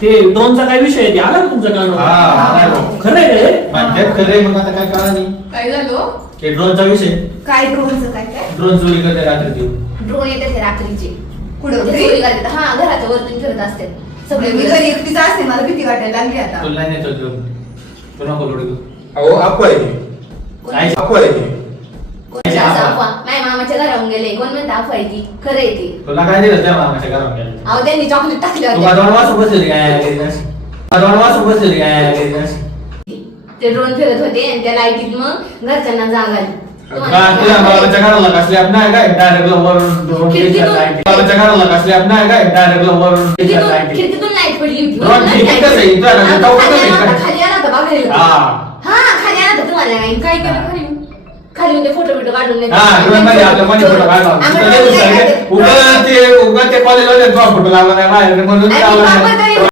ते ड्रोनचा काय विषय आहे ते आला का तुमच्या कानावर? खरं आहे रे? खरंय मग आता काय कळा नाही काय झालं की ड्रोनचा विषय काय ड्रोनचं काय ड्रोन चोरी करते रात्री ड्रोन येते ते रात्रीचे कुठं ते घरी? चोरी करतात. हा घराच्या वरतून फिरत असतात सगळे मी घरी एकटीच असते मला भीती वाटायला लागली आता तुला नाही येतो ड्रोन तुला नको लोड अहो अफवा आहे ती. काय अफवा आहे ती. कोणची असं अफवा माझ्या मामाच्या घराहून गेले कोण म्हणतं अफवा आहे ती खरं आहे ती तुला काय दिलं त्या मामाच्या घरावर गेलं अहो त्यांनी चॉकलेट टाकले तू होते बाजूला वाचू बसली काय बसली काय ते ड्रोन फिरत होते आणि त्या लाईटीत मग घरच्यांना जाग आली तुझ्या बाबाच्या घराला कसले आपण काय डायरेक्ट वरून ड्रोन बाबाच्या घराला कसले आपण काय डायरेक्ट वरून खिडकीतून लाईट पडली होती ड्रोन खिडकी कसं आहे? तुझ्या घरात जाऊ कसं आहे? खाली आला होता बघायला हा हा खाली आला होता तुम्हाला काय काय केलं खाली खाली होते फोटो बिटो काढून नेते. हा ड्रोन मध्ये आपल्या मनी फोटो काढला आम्ही उगा ते कॉलेजला फोटो लावला नाही बाहेर म्हणून आणि लावला बाबा नाही. तरी